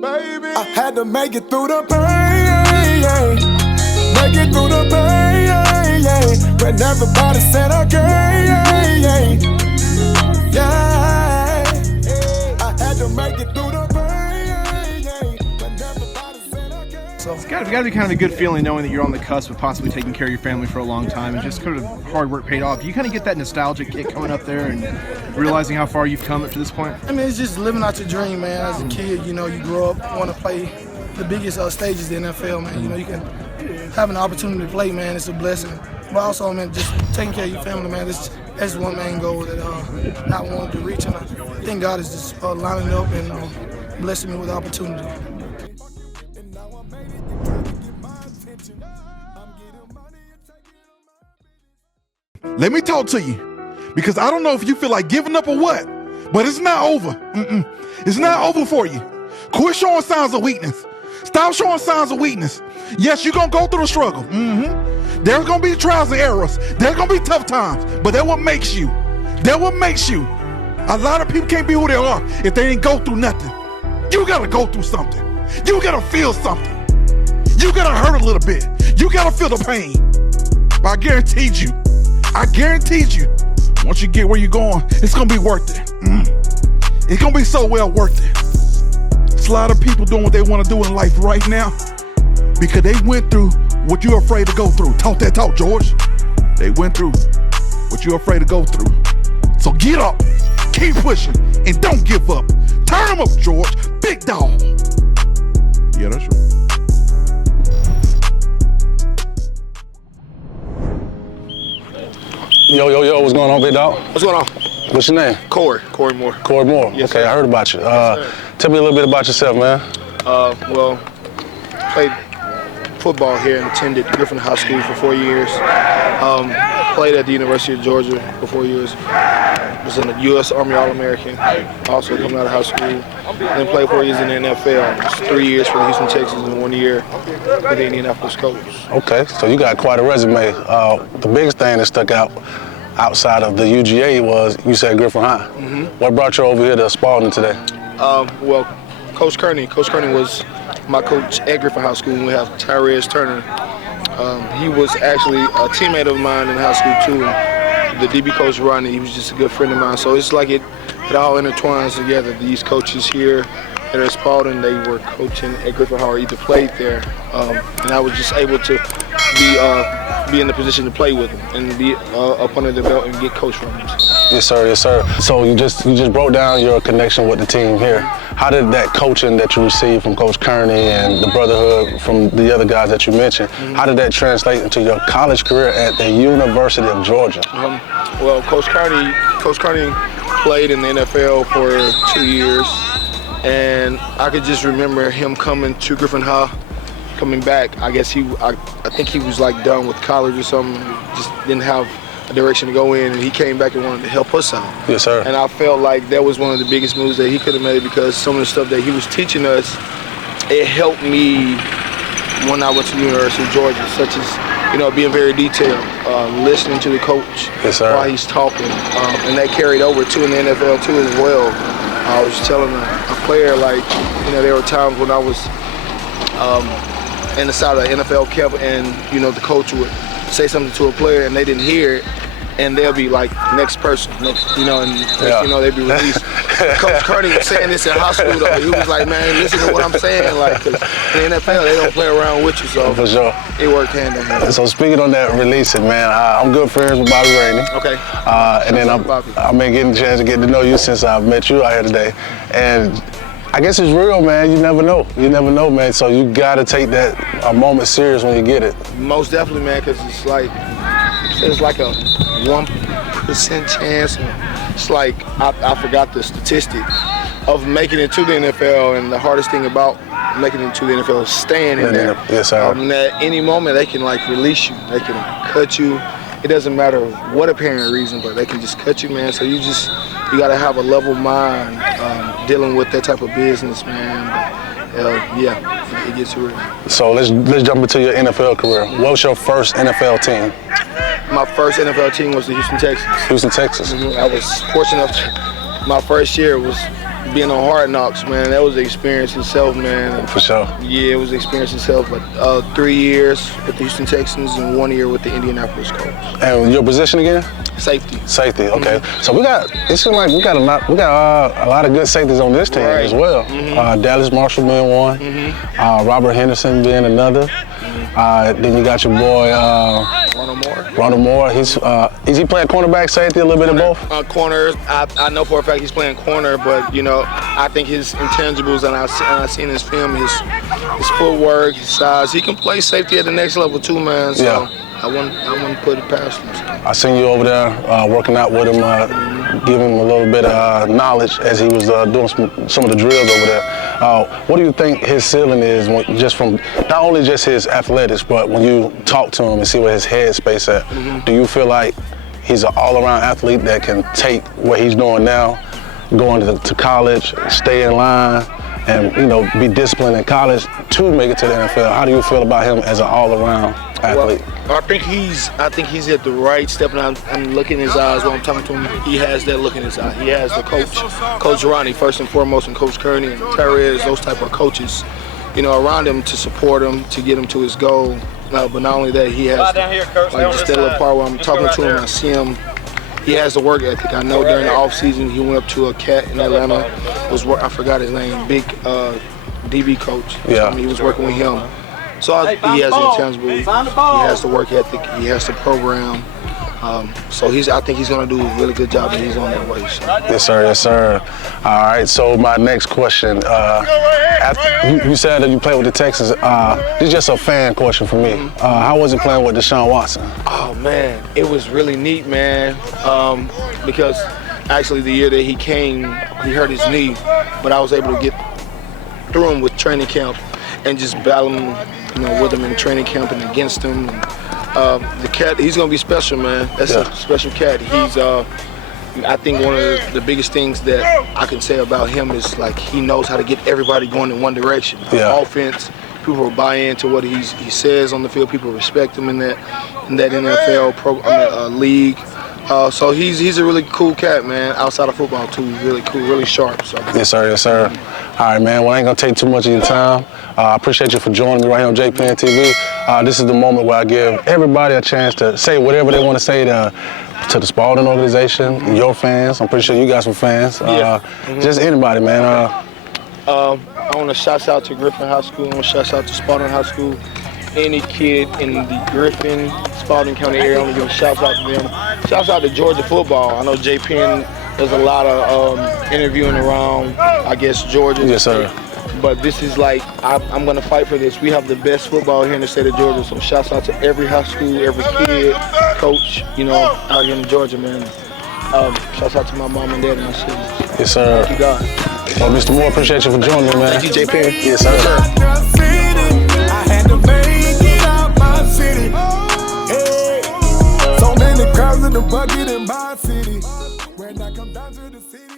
baby. I had to make it through the pain, make it through the pain, when everybody said I can't, I had to make it through the pain, when everybody said I can't. So it's got to be kind of a good feeling knowing that you're on the cusp of possibly taking care of your family for a long time, and just kind of hard work paid off. You kind of get that nostalgic kick coming up there and realizing how far you've come up to this point. I mean, it's just living out your dream, man. As a kid, you know, you grow up want to play the biggest stages in the NFL, man. You know, you can have an opportunity to play, man. It's a blessing. But also, man, just taking care of your family, man. That's one main goal that I wanted to reach, and I think God is just lining up and blessing me with opportunity. Let me talk to you, because I don't know if you feel like giving up or what, but it's not over. It's not over for you. Quit showing signs of weakness. Stop showing signs of weakness. Yes, you're going to go through the struggle. There's going to be trials and errors. There's going to be tough times, but that's what makes you. That's what makes you. A lot of people can't be who they are if they didn't go through nothing. You got to go through something. You got to feel something. You got to hurt a little bit. You got to feel the pain. But I guaranteed you, once you get where you're going, it's going to be worth it. It's going to be so well worth it. There's a lot of people doing what they want to do in life right now because they went through what you're afraid to go through. Talk that talk, George. They went through what you're afraid to go through. So get up, keep pushing, and don't give up. Turn them up, George. Big dog. Yeah, that's right. Yo, what's going on, big dog? What's going on? What's your name? Corey Moore. Corey Moore. Yes, okay, sir. I heard about you. Yes, tell me a little bit about yourself, man. Well, played football here and attended Griffin High School for 4 years. Played at the University of Georgia for 4 years. Was in the U.S. Army All-American. Also coming out of high school. Then played 4 years in the NFL. Just 3 years for the Houston Texans and 1 year with the Indianapolis Colts. Okay, so you got quite a resume. The biggest thing that stuck out outside of the UGA was you said Griffin High. What brought you over here to Spalding today? Well, Coach Kearney was my coach at Griffin High School, and we have Tyrese Turner. He was actually a teammate of mine in high school too. And the DB coach Ronnie, he was just a good friend of mine. So it's like it all intertwines together. These coaches here at Spalding, they were coaching at Griffin High or either played there, and I was just able to be in the position to play with them and be up under the belt and get coached from them. Yes, sir. Yes, sir. So you just broke down your connection with the team here. How did that coaching that you received from Coach Kearney and the brotherhood from the other guys that you mentioned, how did that translate into your college career at the University of Georgia? Well, Coach Kearney played in the NFL for 2 years, and I could just remember him coming to Griffin High, coming back. I guess I think he was like done with college or something, just didn't have a direction to go in, and he came back and wanted to help us out. Yes, sir. And I felt like that was one of the biggest moves that he could have made, because some of the stuff that he was teaching us, it helped me when I went to the University of Georgia, such as, being very detailed, listening to the coach while he's talking, and that carried over too in the NFL too as well. I was telling a player, like, there were times when I was in the side of the NFL camp, and the coach would say something to a player and they didn't hear it, and they'll be like, next person, they'd be released. Coach Kearney was saying this in high school though. He was like, man, listen to what I'm saying, like, 'cause in the NFL they don't play around with you, so for sure. It worked hand in hand. So speaking on that releasing, man, I'm good friends with Bobby Rainey. Okay. And then I've been getting a chance to get to know you since I've met you out here today, and I guess it's real, man. You never know. You never know, man. So you gotta take that a moment serious when you get it. Most definitely, man, because it's like a 1% chance. It's like I forgot the statistic of making it to the NFL, and the hardest thing about making it to the NFL is staying in there. Yes, sir. At any moment they can release you. They can cut you. It doesn't matter what apparent reason, but they can just cut you, man. So you gotta have a level mind dealing with that type of business, man. It gets real. So let's jump into your NFL career. What was your first NFL team? My first NFL team was the Houston Texans. Houston Texans. I was fortunate enough my first year was being on Hard Knocks, man, that was the experience itself, man. For sure. Yeah, it was the experience itself. But 3 years with the Houston Texans and 1 year with the Indianapolis Colts. And your position again? Safety. Safety. Okay. So it seems like we got a lot of good safeties on this team as well. Dallas Marshall being one, Robert Henderson being another. Then you got your boy Ronald Moore. Is he playing cornerback, safety, a little bit of both? Corners. I know for a fact he's playing corner, but you know, I think his intangibles, and I've seen his film, his footwork, his size. He can play safety at the next level too, man. So yeah. I wouldn't put it past him. I seen you over there working out with him, giving him a little bit of knowledge as he was doing some of the drills over there. What do you think his ceiling is, just from not only just his athletics, but when you talk to him and see where his head space at? Do you feel like he's an all-around athlete that can take what he's doing now, going to college, stay in line, and be disciplined in college to make it to the NFL? How do you feel about him as an all-around athlete? Well, I think he's at the right step, and I'm looking in his eyes while I'm talking to him. He has that look in his eye. He has the Coach Ronnie first and foremost, and Coach Kearney and Tyrese, those type of coaches, around him to support him, to get him to his goal. But not only that, he has just that little part where I'm talking to him, I see him. He has the work ethic. I know during the offseason he went up to a cat in Atlanta. I forgot his name. Big DB coach. Yeah. He was working with him. So he has the intangible. He has the work ethic. He has the program. So I think he's going to do a really good job, and he's on that way. So. Yes, sir. Yes, sir. All right. So my next question. You said that you played with the Texans. This is just a fan question for me. How was it playing with Deshaun Watson? Oh man, it was really neat, man. Because actually the year that he came, he hurt his knee, but I was able to get through him with training camp and just battle him, with him in training camp and against him. And, the cat, he's gonna be special, man. That's a special cat. He's, I think one of the biggest things that I can say about him is like he knows how to get everybody going in one direction. Offense, people will buy into what he says on the field. People respect him in that NFL league. So he's a really cool cat, man. Outside of football too, really cool, really sharp. So. Yes, sir. Yes, sir. All right, man. Well, I ain't gonna take too much of your time. I appreciate you for joining me right here on JPN TV. This is the moment where I give everybody a chance to say whatever they want to say to the Spalding organization, your fans. I'm pretty sure you got some fans. Just anybody, man. I want to shout out to Griffin High School. I want to shout out to Spalding High School. Any kid in the Griffin, Spalding County area, I want to give a shout out to them. Shout out to Georgia football. I know JPN, there's a lot of interviewing around, I guess, Georgia. Yes, sir. But this is like, I'm going to fight for this. We have the best football here in the state of Georgia. So shouts out to every high school, every kid, coach, out here in Georgia, man. Shouts out to my mom and dad and my siblings. Yes, sir. Thank you, God. Well, Mr. Moore, appreciate you for joining me, man. Thank you, JPN. Yes, sir. I had to make it out my city. Hey, so many crowds in the bucket in my city. When I come down to the city.